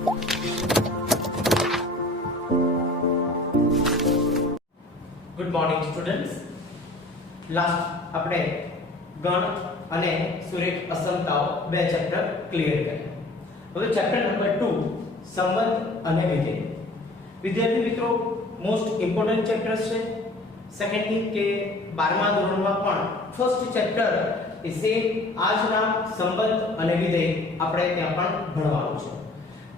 Good morning students. Last આપણે ગણ અને સુરેખ અસમતાઓ બે ચેપ્ટર ક્લિયર કર્યા. હવે ચેપ્ટર નંબર 2 સંબંધ અને વિધેય. વિદ્યાર્થી મિત્રો, મોસ્ટ ઇમ્પોર્ટન્ટ ચેપ્ટર છે. સેકન્ડલી કે 12મા ધોરણમાં પણ ફર્સ્ટ ચેપ્ટર એ સેમ આ જ નામ સંબંધ અને વિધેય આપણે ત્યાં પણ ભણવાનું છે.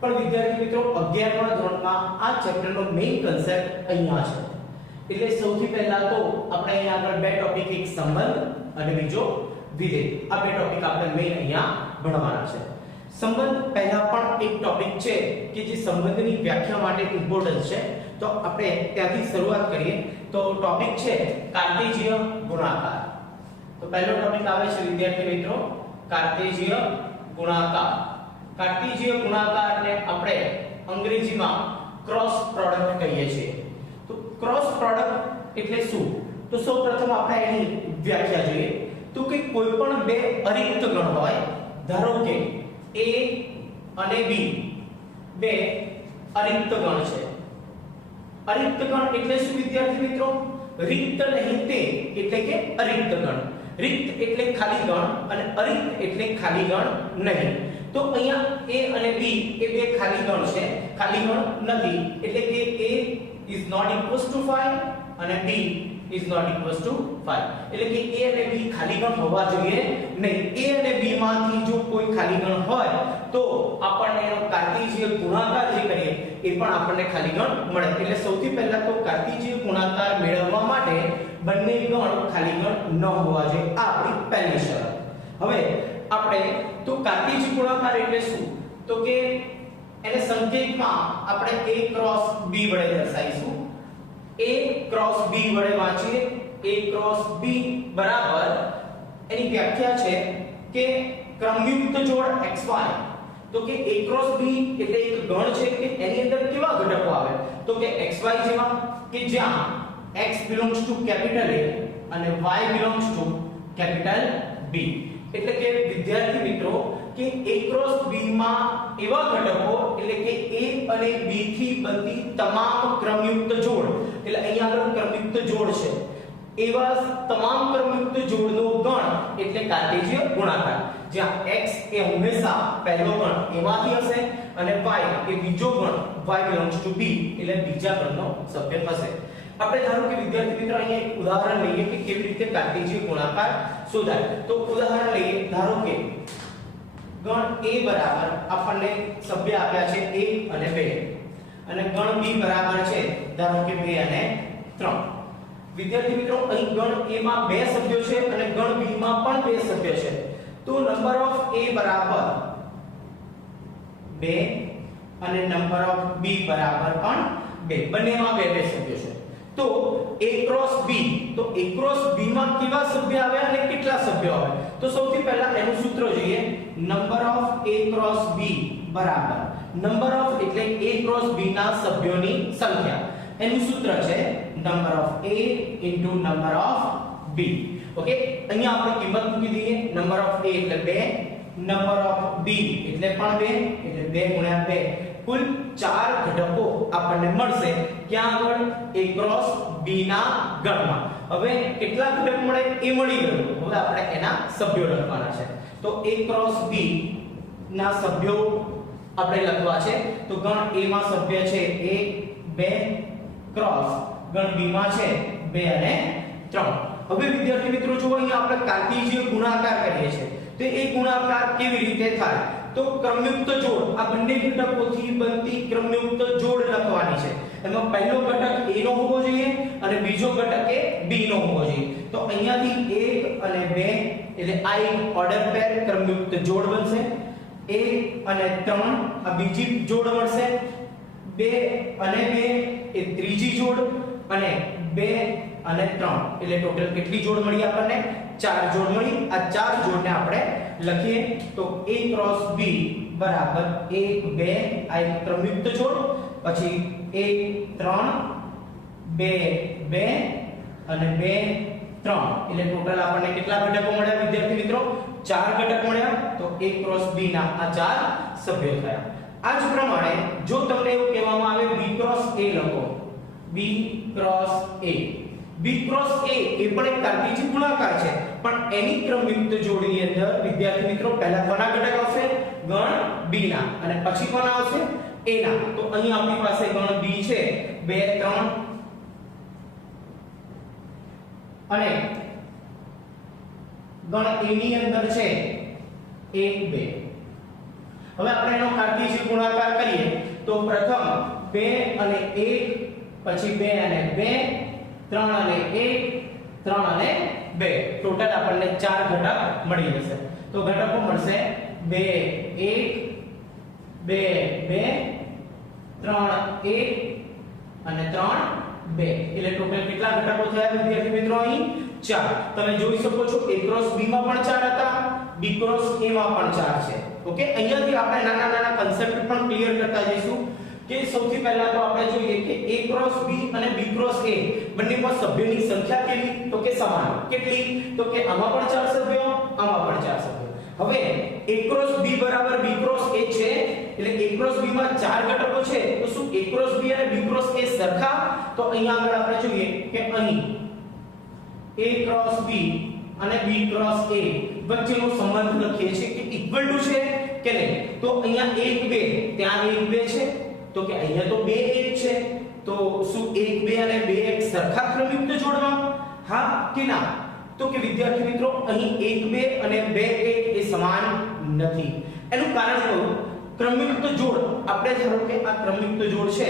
પણ વિદ્યાર્થી મિત્રો, 11મા ધોરણમાં આ ચેપ્ટરનો મેઇન કન્સેપ્ટ અહીંયા છે. એટલે સૌથી પહેલા તો આપણે અહીંયા આગળ બે ટોપિક, એક સંબંધ અને બીજો વિધેય, આ બે ટોપિક આપણે મેઇન અહીંયા ભણવાના છે. સંબંધ પહેલા પણ એક ટોપિક છે કે જે સંબંધની વ્યાખ્યા માટે ઇમ્પોર્ટન્ટ છે, તો આપણે ત્યાંથી શરૂઆત કરીએ. તો ટોપિક છે કાર્ટેશિય ગુણાકાર. તો પહેલો ટોપિક આવે છે વિદ્યાર્થી મિત્રો કાર્ટેશિય ગુણાકાર. કાર્ટેશિય ગુણાકારને આપણે અંગ્રેજીમાં ક્રોસ પ્રોડક્ટ કહીએ છીએ. તો ક્રોસ પ્રોડક્ટ એટલે શું? તો સૌપ્રથમ આપણે એની વ્યાખ્યા જોઈએ. તો કે કોઈ પણ બે અરિક્ત ગણ હોય, ધારો કે A અને B બે અરિક્ત ગણ છે. અરિક્ત ગણ એટલે શું વિદ્યાર્થી મિત્રો? રિક્ત નહીં તે એટલે કે અરિક્ત ગણ. રિક્ત એટલે ખાલી ગણ અને અરિક્ત એટલે ખાલી ગણ નહીં. તો અહીંયા A અને B એ બે ખાલી ગણ છે, ખાલી ગણ નથી. એટલે કે A is not equals to 5 અને B is not equals to 5. એટલે કે A અને B ખાલી ગણ હોવા જોઈએ નહીં. A અને B માંથી જો કોઈ ખાલી ગણ હોય તો આપણને એનો કાર્ટેશિય ગુણાકાર જે કરીએ એ પણ આપણને ખાલી ગણ મળે. એટલે સૌથી પહેલા તો કાર્ટેશિય ગુણાકાર મેળવવા માટે બંને ગણ ખાલી ગણ ન હોવા જોઈએ. આ આપણી પહેલી શરત. હવે આપણે તો કાર્ટેશિય ગુણાકાર એટલે શું? તો કે એને સંકેતમાં આપણે A ક્રોસ B વડે દર્શાવીશું. A ક્રોસ B વડે વાંચીએ. A ક્રોસ B બરાબર એની વ્યાખ્યા છે કે ક્રમયુક્ત જોડ xy. તો કે A ક્રોસ B એટલે એક ગણ છે કે એની અંદર કેવા ઘટકો આવે? તો કે xy જેવા, કે જ્યાં x belongs to capital A અને y belongs to capital B. એટલે કે વિદ્યાર્થી મિત્રો કે A ક્રોસ B માં એવા ઘટકો એટલે કે A અને B થી બનતી તમામ ક્રમયુક્ત જોડ, એટલે અહીંયા આગળ ક્રમયુક્ત જોડ છે, એવા તમામ ક્રમયુક્ત જોડનો ગણ એટલે કાર્ટેશિય ગુણાકાર. જ્યાં x એ હંમેશા પહેલો ગણ એમાંથી હશે અને y એ બીજો ગણ y belongs to B એટલે બીજા ગણનો સભ્ય થશે. આપણે ધારો કે વિદ્યાર્થી મિત્રો અહીંયા એક ઉદાહરણ લઈએ કે કેવી રીતે કાર્ટેશિય ગુણાકાર શોધાય. તો ઉદાહરણ લઈએ. ધારો કે ગણ A બરાબર આપણને સભ્ય આપ્યા છે 1 અને 2 અને ગણ B બરાબર છે ધારો કે 2 અને 3. વિદ્યાર્થી મિત્રો અહીં ગણ A માં બે સભ્યો છે અને ગણ B માં પણ બે સભ્યો છે. તો નંબર ઓફ A બરાબર 2 અને નંબર ઓફ B બરાબર પણ 2. બંનેમાં બે બે સભ્યો છે. તો A ક્રોસ B, તો A ક્રોસ B માં કેવા સભ્ય આવે અને કેટલા સભ્યો આવે? તો સૌથી પહેલા એનું સૂત્ર જોઈએ. Number of A cross B બરાબર નંબર ઓફ એટલે A ક્રોસ B ના સભ્યોની સંખ્યા. એનું સૂત્ર છે number of A into number of B. Okay, અહીંયા આપણે કિંમત મૂકી દઈએ. નંબર ઓફ A એટલે 2, નંબર ઓફ B એટલે પણ 2, એટલે 2 ગુણ્યા 2 કુલ 4 ઘટકો આપણને મળશે. ક્યાં આગળ? A ક્રોસ B ના ગણમાં. હવે કેટલા ઘટક મળે એ મળી ગયું. હવે આપણે એના સભ્યો લખવાના છે. તો A ક્રોસ B ના સભ્યો આપણે લખવા છે. તો ગણ A માં સભ્ય છે 1 2 ક્રોસ ગણ B માં છે 2 અને 3. હવે વિદ્યાર્થી મિત્રો જો અહીંયા આપણે કાર્ટેશિય ગુણાકાર કરીએ છીએ તો એ ગુણાકાર કેવી રીતે થાય? તો ક્રમયુક્ત જોડ, આ બંને ઘટકોથી બનતી ક્રમયુક્ત જોડ લખવાની છે. એમાં પહેલો ઘટક A નો હોવો જોઈએ અને બીજો ઘટક એ B નો હોવો જોઈએ. તો અહીંયાથી 1 અને 2 એટલે આ એક ઓર્ડર પેર ક્રમયુક્ત જોડ બનશે. 1 અને 3 આ બીજી જોડ મળશે. 2 અને 2 એ ત્રીજી જોડ અને 2 અને 3 એટલે ટોટલ કેટલી જોડ મળી આપણને? 4 જોડ મળી. આ 4 જોડને આપણે લખીએ. તો A ક્રોસ B બરાબર 1 2 આ એક ક્રમયુક્ત જોડ, પછી 1 3 2 2 અને 2 3 એટલે ટોટલ આપણને કેટલા ઘટકો મળ્યા વિદ્યાર્થી મિત્રો? 4 ઘટક મળ્યા. તો A ક્રોસ B ના આ 4 સભ્યો થયા. આ જ પ્રમાણે b cross a. b cross a એ પણ એક કાર્ટેશિયન ગુણાકાર છે, પણ એની ક્રમયુક્ત જોડની અંદર વિદ્યાર્થી મિત્રો પહેલા કોના ઘટક આવશે? ગણ b ના, અને પછી કોના આવશે? a ના. તો અહીં આપણી પાસે ગણ b છે 2 3 અને ગણ a ની અંદર છે 1 2. હવે આપણે એનો કાર્ટેશિયન ગુણાકાર કરીએ તો પ્રથમ 2 અને 1, પછી 2 અને 2, 3 અને 1, 3 અને 2, ટોટલ આપણને 4 ઘટક મળી જશે. તો ઘટકો મળશે 2 1 2 2 3 1 અને 3 2. એટલે ટોટલ કેટલા ઘટકો થયા વિદ્યાર્થી મિત્રો? અહીં 4. તમે જોઈ શકો છો a ક્રોસ b માં પણ 4 હતા, b ક્રોસ a માં પણ 4 છે. ઓકે, અહીંયાથી આપણે નાના નાના કન્સેપ્ટ પણ ક્લિયર કરતા જઈશું કે સૌથી પહેલા તો આપણે જોઈએ કે a ક્રોસ b અને b ક્રોસ a બંનેમાં સભ્યોની સંખ્યા કેવી? તો કે સમાન. કેટલી? તો કે આમાં પણ 4 સભ્યો, આમાં પણ 4 સભ્યો. હવે a ક્રોસ b બરાબર b ક્રોસ a છે, એટલે a ક્રોસ b માં 4 ઘટકો છે, તો શું a ક્રોસ b અને b ક્રોસ a સરખા? તો અહીંયા આગળ આપણે જોઈએ કે અહીં a ક્રોસ b અને b ક્રોસ a વચ્ચેનો સંબંધ લખીએ છીએ કે ઇક્વલ ટુ છે કે નહીં? તો અહીંયા 1 2, ત્યાં 1 2 છે, તો કે અહીંયા તો 2 1 છે, તો શું 1 2 અને 2 1 સરખા ક્રમયુક્ત જોડમાં? હા કે ના? તો કે વિદ્યાર્થી મિત્રો અહીં 1 2 અને 2 1 એ સમાન નથી. એનું કારણ કયું? ક્રમયુક્ત જોડ આપણે ધારો કે આ ક્રમયુક્ત જોડ છે,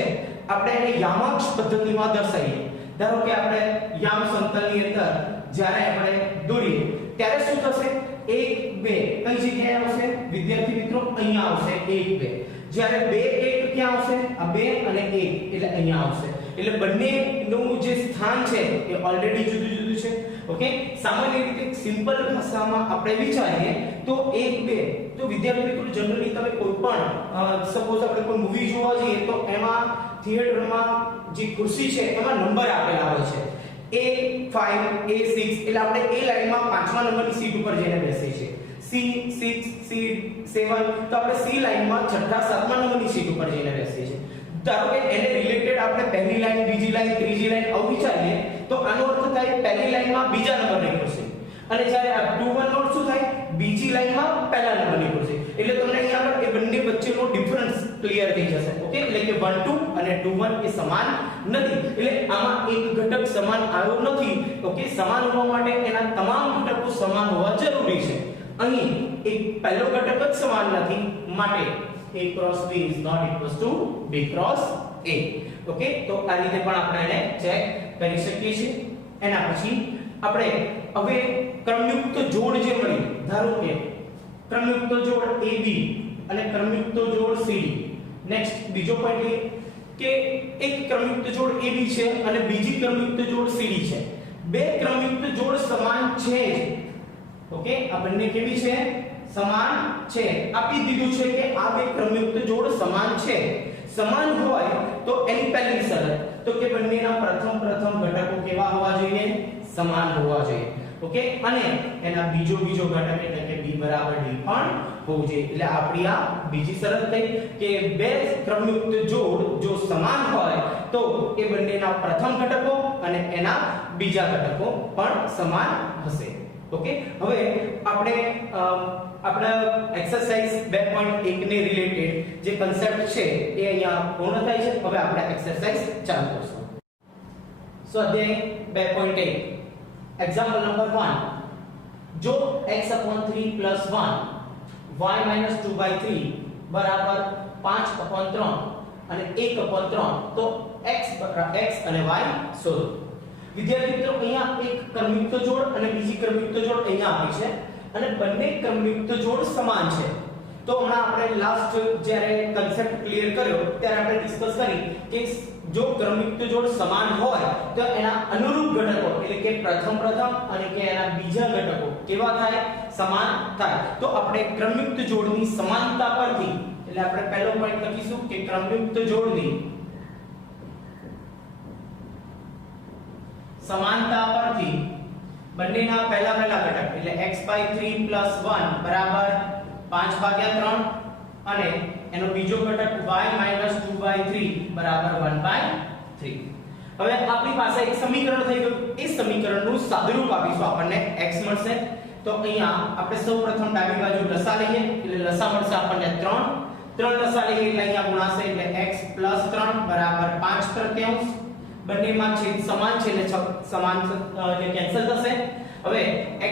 આપણે એને યામાક્ષ પદ્ધતિમાં દર્શાવીએ. ધારો કે આપણે યામ સમતલની અંદર જ્યારે આપણે દોરીએ ત્યારે શું થશે? 1 2 કઈ જગ્યાએ આવશે વિદ્યાર્થી મિત્રો? અહીંયા આવશે 1 2. જ્યારે 2 1 ક્યાં આવશે? આ 2 અને 1 એટલે અહીંયા આવશે. એટલે બંનેનું જે સ્થાન છે એ ઓલરેડી જુદું જુદું છે. ઓકે, સામાન્ય રીતે સિમ્પલ ભાષામાં આપણે વિચારીએ તો 1 2 તો વિદ્યાર્થી મિત્રો જનરલી તમે કોઈ પણ સપોઝ આપણે કોઈ મૂવી જોવા જઈએ તો એમાં થિયેટરમાં જે ખુરશી છે એમાં નંબર આપેલા હોય છે A5 A6, એટલે આપણે એ લાઈનમાં 5મા નંબરની સીટ ઉપર જઈને બેસીએ છીએ. C6 C7 તો આપણે C લાઈનમાં 6થા 7મા નંબરની સીટ ઉપર જઈને બેસીએ છીએ. ધારો કે એને રિલેટેડ આપણે પહેલી લાઈન, બીજી લાઈન, ત્રીજી લાઈન આવું વિચારીએ તો આનો અર્થ થાય પહેલી લાઈનમાં બીજા નંબરની ખુરશી, અને જ્યારે આ 2 1 નોટ શું થાય? બીજી લાઈનમાં પહેલા નંબરની ખુરશી. એટલે તમને અહીંયા આગળ એ બંને વચ્ચેનો ડિફરન્સ ક્લિયર થઈ જશે. ઓકે, એટલે કે 1 2 અને 2 1 એ સમાન નથી. એટલે આમાં એક ઘટક સમાન આવ્યો નથી. ઓકે, સમાન હોવા માટે એના તમામ ઘટકો સમાન હોવા જરૂરી છે. અહીં એક પહેલો ઘટક જ સમાન નથી, માટે a cross b is not equals to b cross a. Okay, તો આ રીતે પણ આપણે એને ચેક કરી શકીએ છીએ. એના પછી આપણે હવે ક્રમયુક્ત જોડ જે મળી, ધારો કે ક્રમયુક્ત જોડ AB અને ક્રમયુક્ત જોડ CD. નેક્સ્ટ બીજો પોઈન્ટ લઈએ કે એક ક્રમયુક્ત જોડ AB છે અને બીજી ક્રમયુક્ત જોડ CD છે. બે ક્રમયુક્ત જોડ સમાન છે જ. ઓકે, આ બંને કેવી છે? સમાન છે. આપી દીધું છે કે આ બે ક્રમયુક્ત જોડ સમાન છે. સમાન હોય તો એની પહેલી શરત તો કે બંનેના પ્રથમ ઘટકો કેવા હોવા જોઈએ? સમાન હોવા જોઈએ. ઓકે, અને એના બીજો ઘટક એટલે કે b બરાબર d પણ હોવું જોઈએ. એટલે આપણી આ બીજી શરત થઈ કે બે ક્રમયુક્ત જોડ જો સમાન હોય તો એ બંનેના પ્રથમ ઘટકો અને એના બીજા ઘટકો પણ સમાન હશે. ઓકે, હવે આપણે આપણા એક્સરસાઇઝ 2.1 ને રિલેટેડ જે કન્સેપ્ટ છે એ અહીંયા પૂર્ણ થાય છે. હવે આપણે એક્સરસાઇઝ ચાલુ કરશું. સ્વાધ્યાય 2.1 એક્ઝામ્પલ નંબર 1. જો x/3 + 1 y - 2/3 બરાબર 5/3 અને 1/3 તો x અને y શોધો. વિદ્યાર્થી મિત્રો અહીંયા એક ક્રમયુક્ત જોડ અને બીજી ક્રમયુક્ત જોડ અહીંયા આપી છે અને બંને ક્રમયુક્ત જોડ સમાન છે. તો હમણાં આપણે લાસ્ટ જ્યારે કન્સેપ્ટ ક્લિયર કર્યો ત્યારે આપણે ડિસ્કસ કરી કે જો ક્રમયુક્ત જોડ સમાન હોય તો એના અનુરૂપ ઘટકો એટલે કે પ્રથમ અને કે એના બીજા ઘટકો કેવા થાય? સમાન થાય. તો આપણે ક્રમયુક્ત જોડની સમાનતા પરથી એટલે આપણે પહેલો પોઈન્ટ લખીશું કે ક્રમયુક્ત જોડની સમાનતા પરથી બંનેના પહેલા ઘટક એટલે x/3 + 1 બરાબર 5/3 અને એનો બીજો ઘટક y - 2/3 બરાબર 1/3. હવે આપણી પાસે એક સમીકરણ થઈ ગયું, એ સમીકરણનું સાદુરૂપ આપીશું, આપણને x મળશે. તો અહીંયા આપણે સૌપ્રથમ ડાબી બાજુ લસા લઈએ, એટલે લસા મળશે આપણને 3. 3 લસા લઈએ એટલે અહીંયા ગુણાશે, એટલે x + 3 = 5/3. બંનેમાં છેદ સમાન છે એટલે સમાન એટલે કેન્સલ થશે. હવે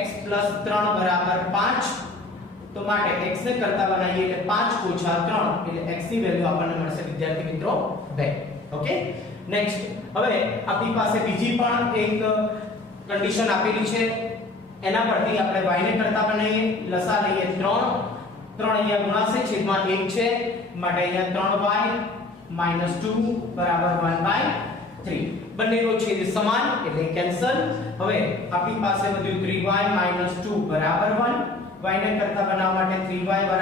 x + 3 = 5, તો માટે x ને કરતા બનાવીએ એટલે 5 - 3 એટલે x ની વેલ્યુ આપણને મળશે વિદ્યાર્થી મિત્રો 2. ઓકે, નેક્સ્ટ હવે આપણી પાસે બીજી પણ એક કન્ડિશન આપેલી છે, એના પરથી આપણે y ને કરતા બનાવીએ, લસા લઈએ 3 અહીંયા ગુણાશે, છેદમાં 1 છે માટે અહીંયા 3y - 2 = 1/3. બંનેનો છેદ સમાન એટલે કેન્સલ. હવે આપણી પાસે વધ્યું 3y - 2 = 1. y ને કરતા બનાવવા માટે 3y =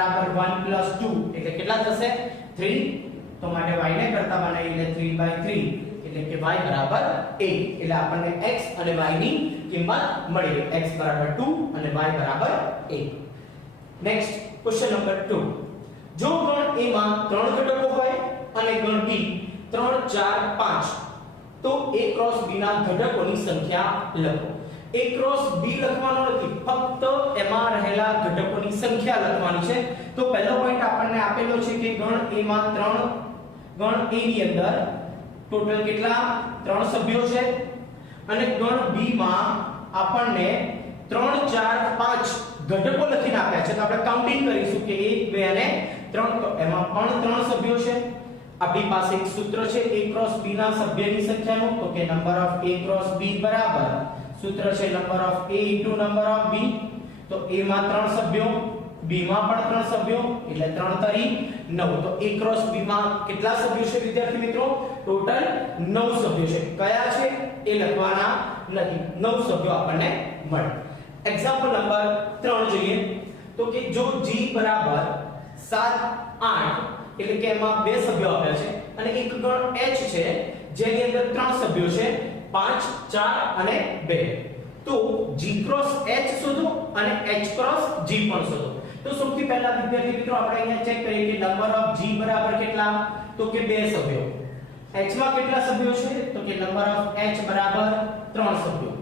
1 + 2 એટલે કેટલા થશે 3. તો માટે y ને કરતા બનાવીએ એટલે 3/3 એટલે કે y = 8. એટલે આપણને x અને y ની કિંમત મળી ગઈ, x = 2 અને y = 8. Next question number 2. જો ગણ A માં 3 ઘટકો હોય અને ગણ B 3 4 5, તો A × B ના ઘટકોની સંખ્યા લખો. A × B લખવાનો નથી, ફક્ત એમાં રહેલા ઘટકોની સંખ્યા લખવાની છે. તો પહેલો પોઈન્ટ આપણને આપેલો છે કે ગણ A માં 3 ગણ A ની અંદર ટોટલ કેટલા 3 સભ્યો છે અને ગણ B માં આપણને 3 4 5 ઘટકો લખીને આપ્યા છે. તો આપણે કાઉન્ટિંગ કરીશું કે 1 2 અને 3, તો એમાં પણ 3 સભ્યો છે. આપણી પાસે એક સૂત્ર છે A × B ના સભ્યની સંખ્યાનું, તો કે નંબર ઓફ A × B બરાબર સૂત્ર છે number of A * number of B. તો A માં 3 સભ્યો, B માં પણ 3 સભ્યો એટલે 3 તરી 9. તો A × B માં કેટલા સભ્યો છે વિદ્યાર્થી મિત્રો? ટોટલ 9 સભ્યો છે. કયા છે એ લખવાના નથી, 9 સભ્યો આપણને મળે. એક્ઝામ્પલ નંબર 3 જોઈએ, તો કે જો G = 7 8 એટલે કે એમાં 2 સભ્યો આપ્યા છે અને એક ગણ H છે જેની અંદર 3 સભ્યો છે 5 4 અને 2, તો G × H શોધો અને H × G પણ શોધો. તો સૌથી પહેલા વિદ્યાર્થી મિત્રો આપણે અહીંયા ચેક કરીએ કે નંબર ઓફ G બરાબર કેટલા, તો કે 2 સભ્યો. H માં કેટલા સભ્યો છે, તો કે નંબર ઓફ H બરાબર 3 સભ્યો.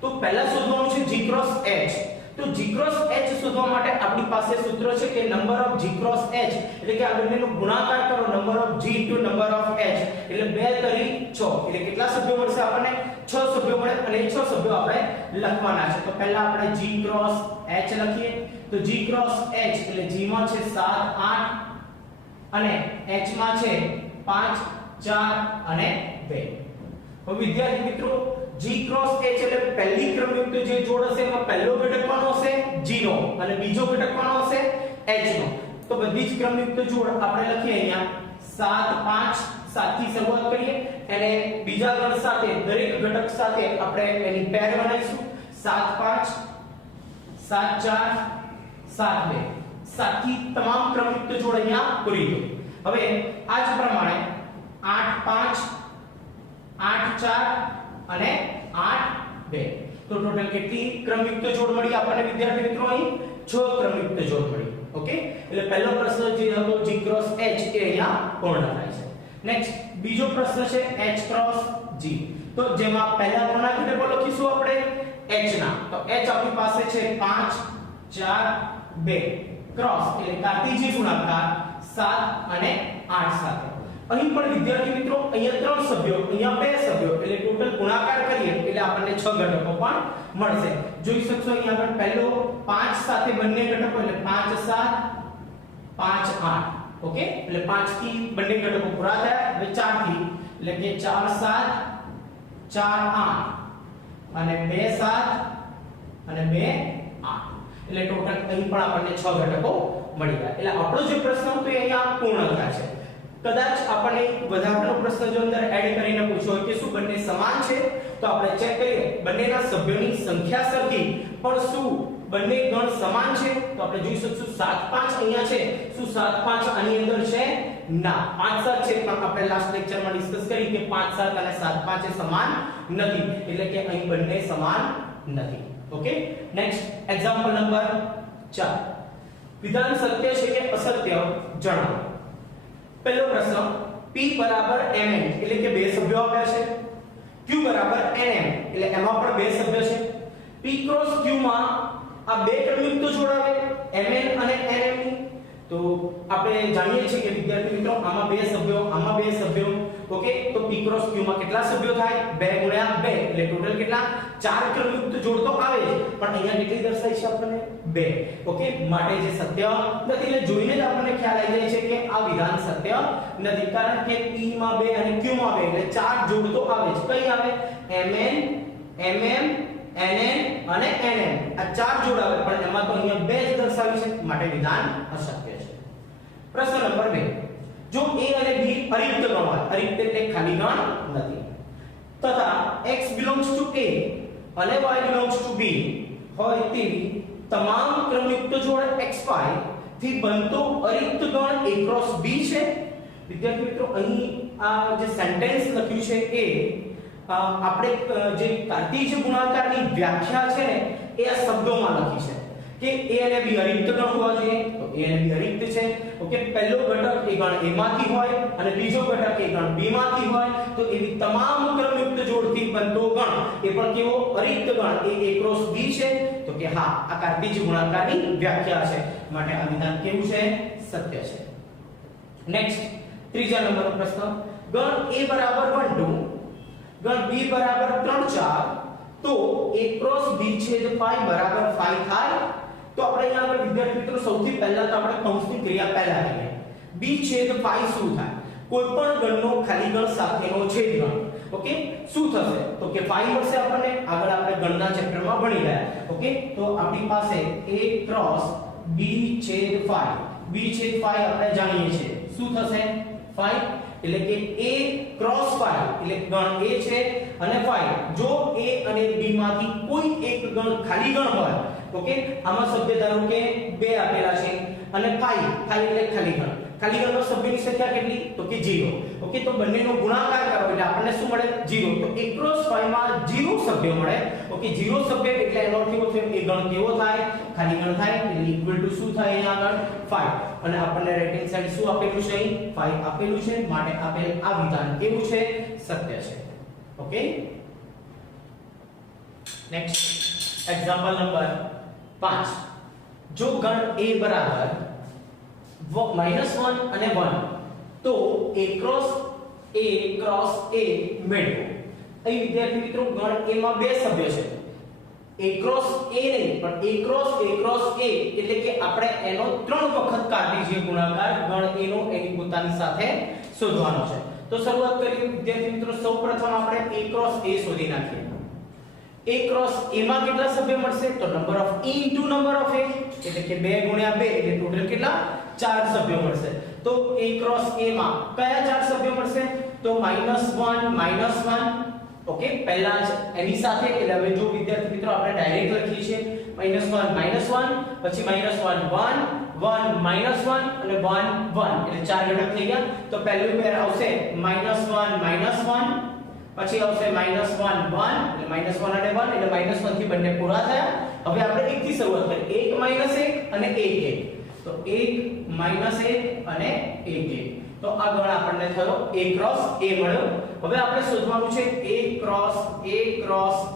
તો પહેલા શોધવાનું છે G × H. તો G × H શોધવા માટે આપણી પાસે સૂત્ર છે કે નંબર ઓફ G × H એટલે કે આ બંનેનો ગુણાકાર કરો, number of G * number of H એટલે 2 તરી 6 એટલે કેટલા સભ્યો મળશે આપણને 6 સભ્યો મળે અને એ 6 સભ્યો આપણે લખવાના છે. તો પહેલા આપણે G × H લખીએ. તો G × H એટલે G માં છે 7 8 અને H માં છે 5 4 અને 2. હવે વિદ્યાર્થી મિત્રો G × H એટલે પહેલી ક્રમયુક્ત જે જોડ હશે એમાં પહેલો ઘટક કોનો હશે G નો અને બીજો ઘટક કોનો હશે H નો. તો બધી જ ક્રમયુક્ત જોડ આપણે લખીએ અહીંયા 7 5 7 થી શરૂઆત કરીએ અને બીજા ગણ સાથે દરેક ઘટક સાથે આપણે એની પેર બનાવીશું 7 5 7 4 7 2. 7 થી તમામ ક્રમયુક્ત જોડ અહીંયા પૂરી ગઈ. હવે આ જ પ્રમાણે 8 5 8 4 અને 8 2, તો ટોટલ કેટલી ક્રમયુક્ત જોડ મળી આપણને વિદ્યાર્થી મિત્રો? અહીં 6 ક્રમયુક્ત જોડ મળી. ઓકે, એટલે પહેલો પ્રશ્ન જે હતો G × H એ અહીંયા પૂર્ણ થાય છે. નેક્સ્ટ બીજો પ્રશ્ન છે H × G. તો જેમાં પહેલા કોના ઘટકો લખીશું આપણે H ના. તો H આપણી પાસે છે 5 4 2 ક્રોસ એટલે કાર્ટેશિયન ગુણાકાર 7 અને 8 સાથે. અહીં પણ વિદ્યાર્થી મિત્રો અહીંયા 3 સભ્યો, અહીંયા 2 સભ્યો એટલે ટોટલ ગુણાકાર કરીએ એટલે આપણને 6 ઘટકો પણ મળશે. જોઈ શકશો અહીંયા આગળ પહેલો 5 સાથે બંને ઘટકો એટલે 5 7 5 8. ઓકે, એટલે 5 થી બંને ઘટકો પૂરા થયા. હવે 4 થી એટલે કે 4 7 4 8 અને 2 7 અને 2 8 એટલે ટોટલ અહીં પણ આપણને 6 ઘટકો મળી ગયા. એટલે આપણો જે પ્રશ્ન હતો એ અહીંયા પૂર્ણ થયા છે. કદાચ આપણને વધારાનો પ્રશ્ન જો અંદર એડ કરીને પૂછ્યો હોય કે શું બંને સમાન છે, તો આપણે ચેક કરીએ બંનેના સભ્યોની સંખ્યા સરખી પણ શું બંને ગણ સમાન છે. તો આપણે જોઈ શકશું 7 5 અહીંયા છે, શું 7 5 આની અંદર છે? ના, 5 7 છે, પણ આપણે લાસ્ટ લેક્ચરમાં ડિસ્કસ કરી કે 5 7 અને 7 5 એ સમાન નથી, એટલે કે અહીં બંને સમાન નથી. Okay, next example number 4. વિધાન સત્ય છે કે અસત્ય જણાવો. પહેલો પ્રશ્ન P = mn એટલે કે બે સભ્યો આપ્યા છે. q બરાબર nm એટલે એમાં પણ બે સભ્ય છે p ક્રોસ q માં આ બે ક્રમયુક્ત જોડ આવે mn અને nm ની તો આપણે જાણીએ છીએ કે વિદ્યાર્થી મિત્રો આમાં બે સભ્યો ઓકે તો p ક્રોસ q માં કેટલા સભ્યો થાય 2 ગુણ્યા 2 એટલે ટોટલ કેટલા ચાર ક્રમયુક્ત જોડ તો આવે જ પણ અહીંયા કેટલી દર્શાવી છે આપણને 2 ઓકે માટે જે સત્ય નથી એટલે જોઈને જ આપણને ખ્યાલ આવી જાય છે કે આ વિધાન સત્ય નથી કારણ કે p માં 2 અને q માં 2 એટલે ચાર જોડ તો આવે જ કઈ આવે mn mm nn અને nm આ ચાર જોડ આવે પણ એમાં તો અહીંયા 2 જ દર્શાવી છે માટે વિધાન અશક્ય છે પ્રશ્ન નંબર 2 જો a અને b અરિક્ત ગણ હોય અરિક્ત એટલે ખાલી ગણ નથી તથા x belongs to a અને y belongs to b હોય તેવી તમામ ક્રમયુક્ત જોડ x5 થી બનતો અરિક્ત ગણ a ક્રોસ b છે વિદ્યાર્થી મિત્રો અહીં આ જે સેન્ટેન્સ લખ્યું છે એ આપણે જે કાર્તીય ગુણાકારની વ્યાખ્યા છે ને એ આ શબ્દોમાં લખી છે કે a અને b અરિક્ત ગણ હોવા જોઈએ તો a અને b અરિક્ત છે ઓકે પહેલો ઘટક એ ગણ a માંથી હોય અને બીજો ઘટક એ ગણ b માંથી હોય તો એવી તમામ ક્રમયુક્ત જોડથી બનતો ગણ એ પણ કેવો અરિક્ત ગણ એ a ક્રોસ b છે તો કે હા આ કાર્તીય ગુણાકારની વ્યાખ્યા છે માટે આ વિધાન કેવું છે સત્ય છે નેક્સ્ટ ત્રીજા નંબરનો પ્રશ્ન ગણ a બરાબર 1 2 ગણ b બરાબર 3 4 તો a ક્રોસ b છેદ 5 બરાબર 5 થાય તો આપણે અહીંયા આગળ વિદ્યાર્થી મિત્રો સૌથી પહેલા તો આપણે કૌંસની ક્રિયા પહેલા કરીએ b છેદ 5 શું થાય કોઈ પણ ગણનો ખાલી ગણ સાથેનો છેદ ગણ ઓકે શું થશે તો કે 5 મળશે આપણને આગળ આપણે ગણના ચેપ્ટરમાં ભણી ગયા ઓકે તો આપણી પાસે a ક્રોસ b છેદ 5 b છેદ 5 આપણે જાણીએ છીએ શું થશે 5 એટલે કે a ક્રોસ 5 એટલે ગણ a છે અને 5 જો a અને b માંથી કોઈ એક ગણ ખાલી ગણ હોય ઓકે આમાં સભ્ય ધારો કે 2 આપેલા છે અને 5 એટલે ખાલી ગણનો સભ્યની સંખ્યા કેટલી તો કે 0 ઓકે તો બંનેનો ગુણાકાર કરો એટલે આપણને શું મળે 0 તો a ક્રોસ 5 માં 0 સભ્ય મળે ઓકે 0 સભ્ય એટલે એનો અર્થ એવો થયો એ ગણ કેવો થાય ખાલી ગણ થાય એટલે ઇક્વલ ટુ શું થાય અહીંયા આગળ 5 અને આપણને રાઈટ હેન્ડ સાઈડ શું આપેલું છે 5 આપેલું છે માટે આપેલ આ વિધાન કેવું છે સત્ય છે ઓકે નેક્સ્ટ એક્ઝામ્પલ નંબર 5 જો ગણ a બરાબર -1 અને 1 તો a ક્રોસ a મેળવો અહીં વિદ્યાર્થી મિત્રો ગણ a માં બે સભ્ય છે a ક્રોસ a નહીં પણ a ક્રોસ a એટલે કે આપણે એનો 3 વખત કાર્તીય ગુણાકાર ગણ a નો એની પોતાની સાથે શોધવાનો છે તો શરૂઆત કરીએ વિદ્યાર્થી મિત્રો સૌપ્રથમ આપણે a ક્રોસ a શોધી નાખીએ a ક્રોસ a માં કેટલા સભ્ય મળશે તો number of e into number of a એટલે કે 2 ગુણ્યા 2 એટલે ટોટલ કેટલા 4 સભ્યો મળશે તો a ક્રોસ a માં કયા 4 સભ્યો મળશે તો -1 ઓકે પહેલા એની સાથે એટલે હવે જો વિદ્યાર્થી મિત્રો આપણે ડાયરેક્ટ લખીએ છીએ -1 પછી -1 1 1 અને 1 એટલે ચાર ઘટક થઈ ગયા તો પહેલું પેર આવશે -1 પછી આવશે -1 1 એટલે -1 અને 1 એટલે -1 થી બંને પૂરા થયા હવે આપણે 1 થી શરૂઆત કરીએ 1 1 અને 1 તો 1 1 અને 1 તો આ ગણ આપણને થયો a ક્રોસ a મળ્યો હવે આપણે શોધવાનું છે a ક્રોસ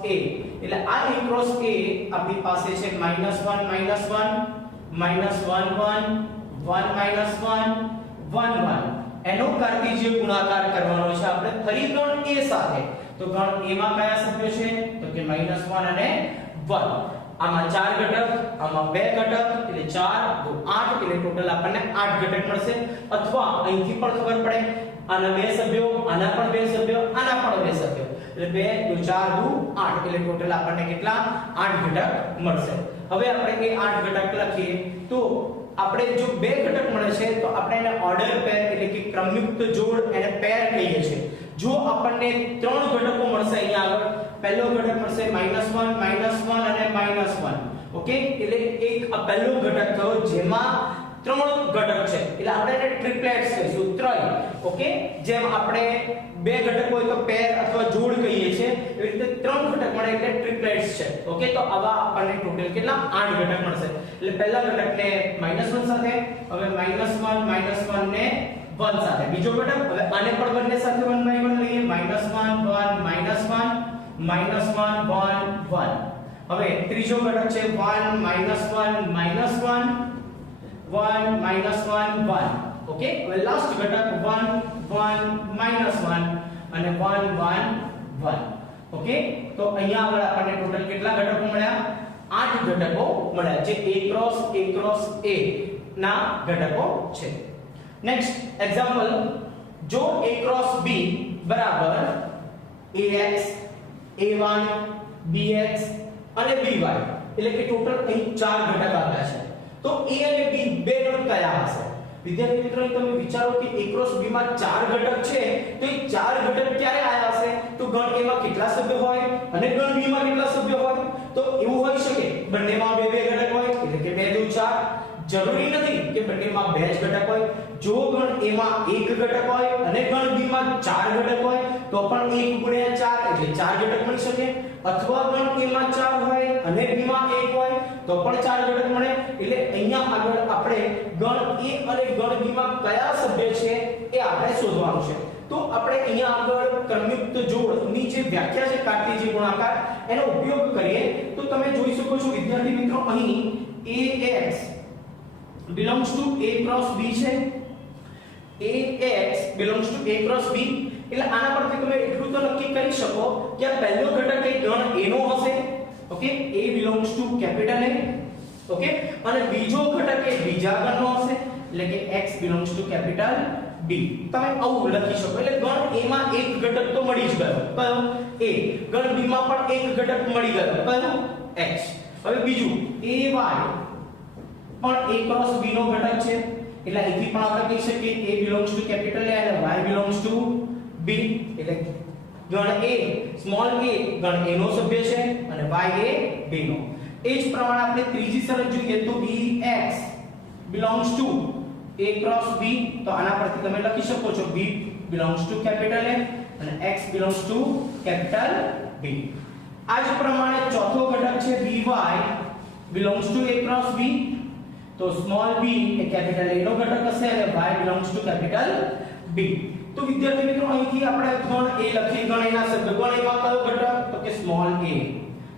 a એટલે આ a ક્રોસ a આપણી પાસે છે -1 -1 એનો કાર્તીય ગુણાકાર કરવાનો છે આપણે ફરી ગણ a સાથે તો ગણ a માં કયા સભ્યો છે તો કે -1 અને 1 આમાં 4 ઘટક આમાં 2 ઘટક એટલે 4 તો 8 એટલે ટોટલ આપણને 8 ઘટક મળશે અથવા અહીંથી પણ ખબર પડે આના 2 સભ્યો આના પણ 2 સભ્યો આના પણ 2 સભ્યો એટલે 2 તો 4 દુ 8 એટલે ટોટલ આપણને કેટલા 8 ઘટક મળશે હવે આપણે એ 8 ઘટક લખીએ તો આપણે જો 2 ઘટક મળે છે તો આપણે એને ઓર્ડર પેર એટલે કે ક્રમયુક્ત જોડ એને પેર કહીએ છીએ જો આપણને 3 ઘટકો મળશે અહીંયા આગળ પહેલો ઘટક મળશે -1 અને -1 ઓકે એટલે એક આ પહેલો ઘટક થયો જેમાં 3 ઘટક છે એટલે આપણે એને ટ્રિપલેટ્સ કહીશું ત્રય ઓકે જેમ આપણે 2 ઘટક હોય તો પેર અથવા જોડ કહીએ છીએ એવી રીતે 3 ઘટક મળે એટલે ટ્રિપલેટ્સ છે ઓકે તો આવા આપણને ટોટલ કેટલા 8 ઘટક મળશે એટલે પહેલા ઘટકને -1 સાથે હવે -1 ને 1 1 સાથે બીજો ઘટક હવે આને પણ બંને સાથે 1 by 1 લઈએ -1 1 -1 1 હવે ત્રીજો ઘટક છે 1 -1 1 1 ઓકે હવે લાસ્ટ ઘટક 1 1 -1 અને 1 1 1 ઓકે તો અહીંયા આગળ આપણને ટોટલ કેટલા ઘટકો મળ્યા 8 ઘટકો મળ્યા જે A ક્રોસ A ના ઘટકો છે નેક્સ્ટ એક્ઝામ્પલ જો A ક્રોસ B બરાબર AX A1 BX અને BY એટલે કે ટોટલ અહીં 4 ઘટક આપ્યા છે તો A અને B બે ગણ કયા હશે વિદ્યાર્થી મિત્રો તમે વિચારો કે A ક્રોસ B માં 4 ઘટક છે તો એ 4 ઘટક ક્યારે આયા હશે તો ગણ A માં કેટલા સભ્યો હોય અને ગણ B માં કેટલા સભ્યો હોય તો એવું હોઈ શકે બંનેમાં બે ઘટક હોય એટલે કે 2 2 4 જરૂરી નથી કે બંનેમાં બે જ ઘટક હોય જો ગણ A માં એક ઘટક હોય અને ગણ B માં 4 ઘટક હોય તો પણ 1 ગુણ્યા 4 એટલે 4 ઘટક મળી શકે અથવા ગણ A માં 4 હોય અને B માં 1 હોય તો પણ 4 ઘટક મળે એટલે અહીંયા આગળ આપણે ગણ A અને ગણ B માં કયા સભ્ય છે એ આપણે શોધવાનું છે તો આપણે અહીંયા આગળ કર્મયુક્ત જોડની જે વ્યાખ્યા છે કાર્ટેશિયન ગુણાકાર એનો ઉપયોગ કરીએ તો તમે જોઈ શકો છો વિદ્યાર્થી મિત્રો અહીં AX belongs to A cross B છે AX belongs to A cross B એટલે આના પરથી તમે એટલું તો નક્કી કરી શકો કે આ પહેલો ઘટક એ ગણ A નો હશે okay A belongs to capital A okay અને બીજો ઘટક એ બીજા ગણનો હશે એટલે કે X belongs to capital B તમે આવું લખી શકો એટલે ગણ A માં એક ઘટક તો મળી જ ગયો કયો A ગણ B માં પણ એક ઘટક મળી ગયો કયો X હવે બીજું AY પણ A ક્રોસ B નો ઘટક છે એટલે અહીંથી પણ આપણે કહી શકીએ A belongs to capital A અને Y belongs to B એટલે ગણ A સ્મોલ a ગણ A નો સભ્ય છે અને Y એ B નો એ જ પ્રમાણે આપણે ત્રીજી શરત જોઈએ તો BX belongs to A cross B તો આના પરથી તમે લખી શકો છો B belongs to capital A અને X belongs to capital B આ જ પ્રમાણે ચોથો ઘટક છે BY belongs to A cross B તો small b A capital A નો ઘટક હશે અને y belongs to capital B તો વિદ્યાર્થી મિત્રો અહીંથી આપણે ગણ A લખી ગણ A ના શબ્દ ગણ A માં કયો ઘટક તો કે સ્મોલ a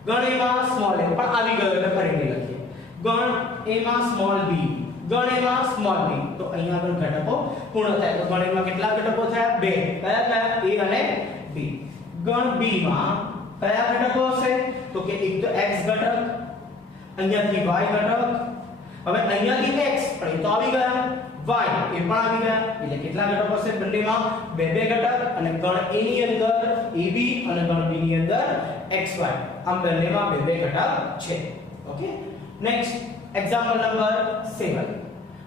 ગણ A માં સ્મોલ a પણ આવી ગયો એટલે ફરીથી લખીએ ગણ A માં સ્મોલ b ગણ A માં સ્મોલ b તો અહીંયા આગળ ઘટકો પૂર્ણ થાય તો ગણ A માં કેટલા ઘટકો થયા બે કયા કયા A અને B ગણ B માં કયા ઘટકો હશે તો કે એક તો x ઘટક અહીંયાથી y ઘટક હવે અહીંયાથી x પણ એ તો આવી ગયા y એ પણ આવી ગયા એટલે કેટલા ઘટકો હશે બંનેમાં બે ઘટક અને ગણ A ની અંદર AB અને ગણ B ની અંદર xy આમ બંનેમાં બે ઘટક છે ઓકે નેક્સ્ટ એક્ઝામ્પલ નંબર 7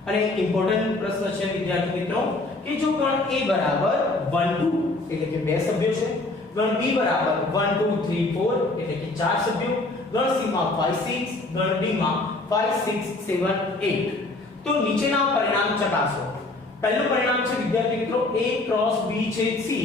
અને ઇમ્પોર્ટન્ટ પ્રશ્ન છે વિદ્યાર્થી મિત્રો કે જો ગણ A બરાબર 1 2 એટલે કે બે સભ્યો છે ગણ B બરાબર 1 2 3 4 એટલે કે ચાર સભ્યો ગણ C માં 5 6 ગણ D માં 5 6 7 8 તો નીચેના પરિણામ ચકાસો પહેલું પરિણામ છે વિદ્યાર્થી મિત્રો A ક્રોસ B છેદ C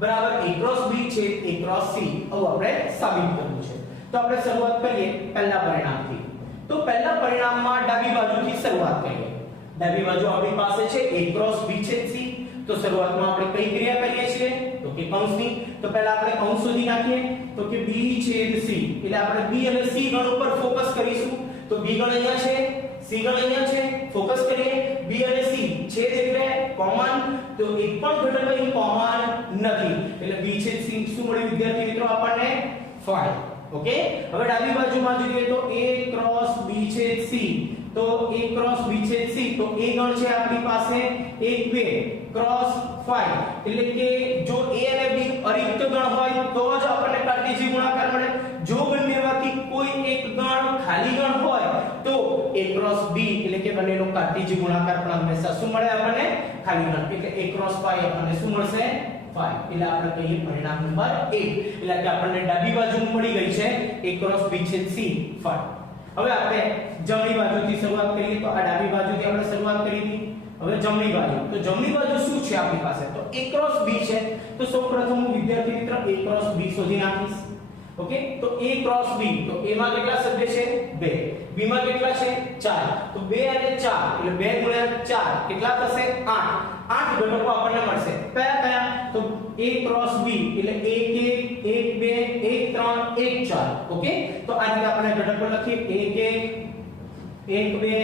બરાબર A ક્રોસ B છેદ A ક્રોસ C આવું આપણે સાબિત કરવું છે તો આપણે શરૂઆત કરીએ પહેલા પરિણામથી તો પહેલા પરિણામમાં ડાબી બાજુથી શરૂઆત કરીએ ડાબી બાજુ આપણી પાસે છે A ક્રોસ B છેદ C તો શરૂઆતમાં આપણે કઈ ક્રિયા કરીએ છીએ તો કે કૌંસની તો પહેલા આપણે કૌંસ શોધી નાખીએ તો કે B છેદ C એટલે આપણે B અને C ગણ ઉપર ફોકસ કરીશું તો B ગણ અહીંયા છે C ગણ અહીંયા છે ફોકસ કરીએ B અને C છેદ એટલે કોમન તો એક પણ ઘટક અહીં કોમન નથી એટલે B છેદ C શું મળ્યું વિદ્યાર્થી મિત્રો આપણને 5 ઓકે હવે ડાબી બાજુમાં જોઈએ તો A ક્રોસ B છેદ C તો A ક્રોસ B છેદ C તો A ગણ છે આપણી પાસે 1 2 ક્રોસ 5 એટલે કે જો A અને B અરિક્ત ગણ હોય તો જ આપણને કાર્ટેશિયન ગુણાકાર મળે જો બંનેમાંથી કોઈ એક ગણ ખાલી ગણ હોય તો A ક્રોસ B એટલે કે બંનેનો કાર્ટેશિયન ગુણાકાર પણ હંમેશા શું મળે આપણને ખાલી ગણ એટલે A ક્રોસ 5 આપણને શું મળશે 5 એટલે આપણે કહીએ પરિણામ નંબર 1 એટલે કે આપણને ડાબી બાજુ મળી ગઈ છે A ક્રોસ B છેદ C 5 હવે આપણે જમણી બાજુથી શરૂઆત કરીએ તો આ ડાબી બાજુથી આપણે શરૂઆત કરી હતી હવે જમણી બાજુ તો જમણી બાજુ શું છે આપણી પાસે તો A ક્રોસ B છે તો સૌપ્રથમ હું વિદ્યાર્થી મિત્ર A ક્રોસ B શોધી નાખીશ ઓકે તો A ક્રોસ B તો A માં કેટલા સભ્ય છે 2 B માં કેટલા છે 4 તો 2 અને 4 એટલે 2 ગુણ્યા 4 કેટલા થશે 8 8 ઘટકો આપણને મળશે કયા કયા તો A ક્રોસ B એટલે 1 1 1 2 1 3 1 4 ઓકે તો આ રીતે આપણે ઘટકો લખીએ 1 1 1 2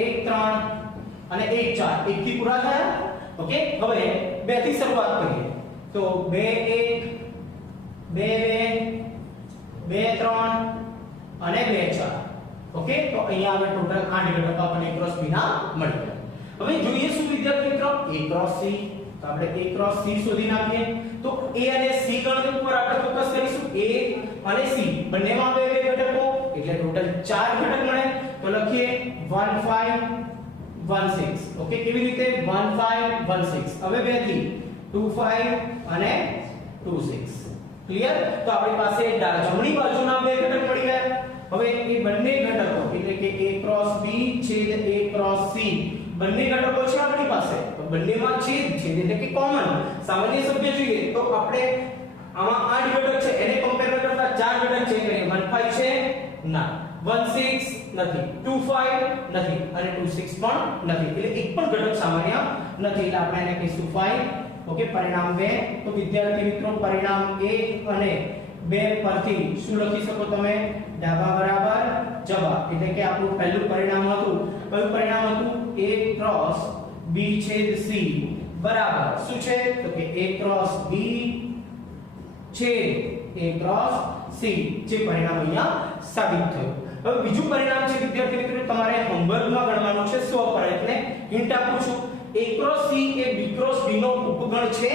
1 3 અને 1 4 1 થી પૂરા થયા ઓકે હવે 2 થી શરૂઆત કરીએ તો 2 1 2 2 2 3 અને 2 4 ઓકે તો અહીંયા હવે ટોટલ 8 ઘટકો આપણને A ક્રોસ B ના મળી ગયા હવે જોઈએ શું વિદ્યાર્થી મિત્રો A ક્રોસ C તો આપણે A ક્રોસ C શોધી નાખીએ તો A અને C ગણ ઉપર આપણે ફોકસ કરીશું A અને C બંનેમાં બે બે ઘટકો એટલે ટોટલ 4 ઘટક મળે તો લખીએ 1 5 1 6 ઓકે કેવી રીતે 1 5 1 6 હવે 2 થી 2 5 અને 2 6 ક્લિયર તો આપણી પાસે જમણી બાજુના બે ઘટક મળી ગયા હવે એ બંને ઘટકો એટલે કે A ક્રોસ B છેદ A ક્રોસ C બંને ઘટકો છે આપણી પાસે તો બંનેમાં છેદ એટલે કે કોમન સામાન્ય સભ્ય જોઈએ તો આપણે આમાં 8 ઘટક છે એને કમ્પેર કરતા 4 ઘટક છે એટલે 1 5 છે ના 1 6 નથી 2 5 નથી અને 2 6 પણ નથી એટલે એક પણ ઘટક સામાન્ય નથી એટલે આપણે એને કહીશું 5 ઓકે પરિણામ 2 તો વિદ્યાર્થી મિત્રો પરિણામ 1 અને 2 પરથી શું લખી શકો તમે ડાબા બરાબર જવાબ એટલે કે આપણું પહેલું પરિણામ હતું કયું પરિણામ હતું A ક્રોસ B છેદ C બરાબર શું છે તો કે A ક્રોસ B છેદ A ક્રોસ C જે પરિણામ અહીંયા સાબિત થયું હવે બીજું પરિણામ છે વિદ્યાર્થી મિત્રો તમારે હોમવર્કમાં ગણવાનું છે સ્વપ્રયત્ને હિન્ટ આપું છું A cross C A B cross D નો ઉપગણ છે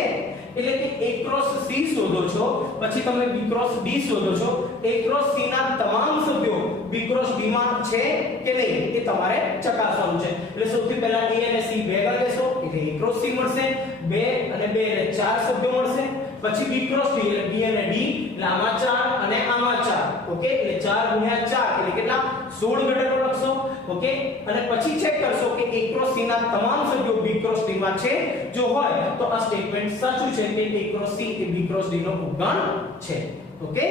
એટલે કે A ક્રોસ C શોધો છો પછી તમે B ક્રોસ D શોધો છો A ક્રોસ C ના તમામ સભ્યો B ક્રોસ D માં છે કે નહીં એ તમારે ચકાસવાનું છે એટલે સૌથી પહેલા A અને C ભેગા લેશો એટલે A ક્રોસ C મળશે 2 અને 2 એટલે 4 સભ્યો મળશે પછી B ક્રોસ D એટલે B અને D એટલે આમાં 4 અને આમાં 4 ઓકે એટલે 4 ગુણ્યા 4 એટલે કેટલા 16 ઘટકો લખશો ઓકે અને પછી ચેક કરશો કે A ક્રોસ C ના તમામ સભ્યો B ક્રોસ D માં છે જો હોય તો આ સ્ટેટમેન્ટ સાચું છે કે A cross C A B cross D નો ઉપગણ છે ઓકે